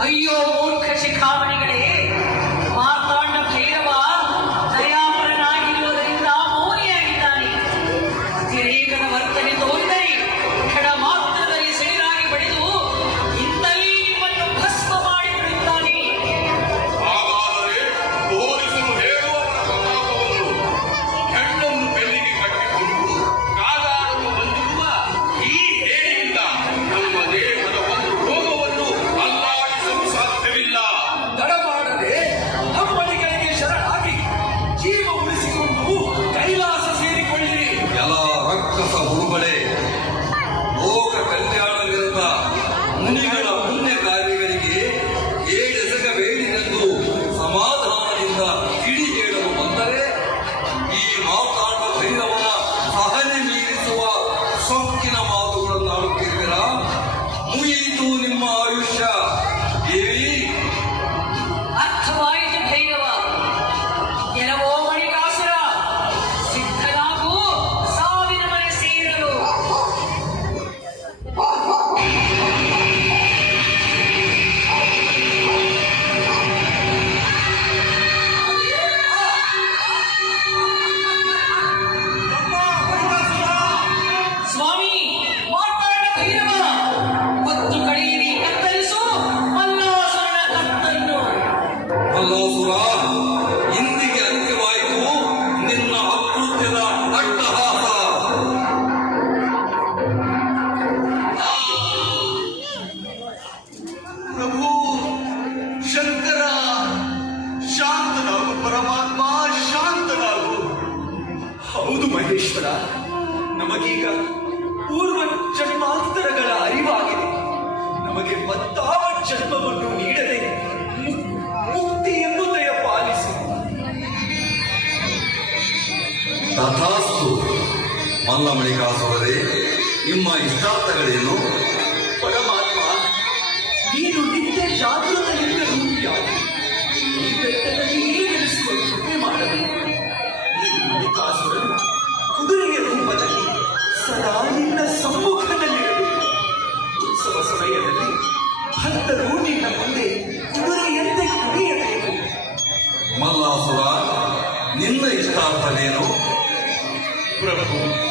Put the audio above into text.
ஐயோ மூர்க்க சிகாமணிகளே பக்கம் குறுபலே ಪರಮೇಶ್ವರ, ನಮಗೀಗ ಪೂರ್ವ ಜನ್ಮಾಂತರಗಳ ಅರಿವಾಗಿದೆ. ನಮಗೆ ಮತ್ತಾವ ಜನ್ಮವನ್ನು ನೀಡದೆ ಮುಕ್ತಿ ಎಂದು ದಯ ಪಾಲಿಸಿ. ತಥಾಸ್ತು. ಮಲ್ಲಮಣಿಕಾಸುರರೇ ನಿಮ್ಮ ಇಷ್ಟಾರ್ಥಗಳೇನು? ప్రభు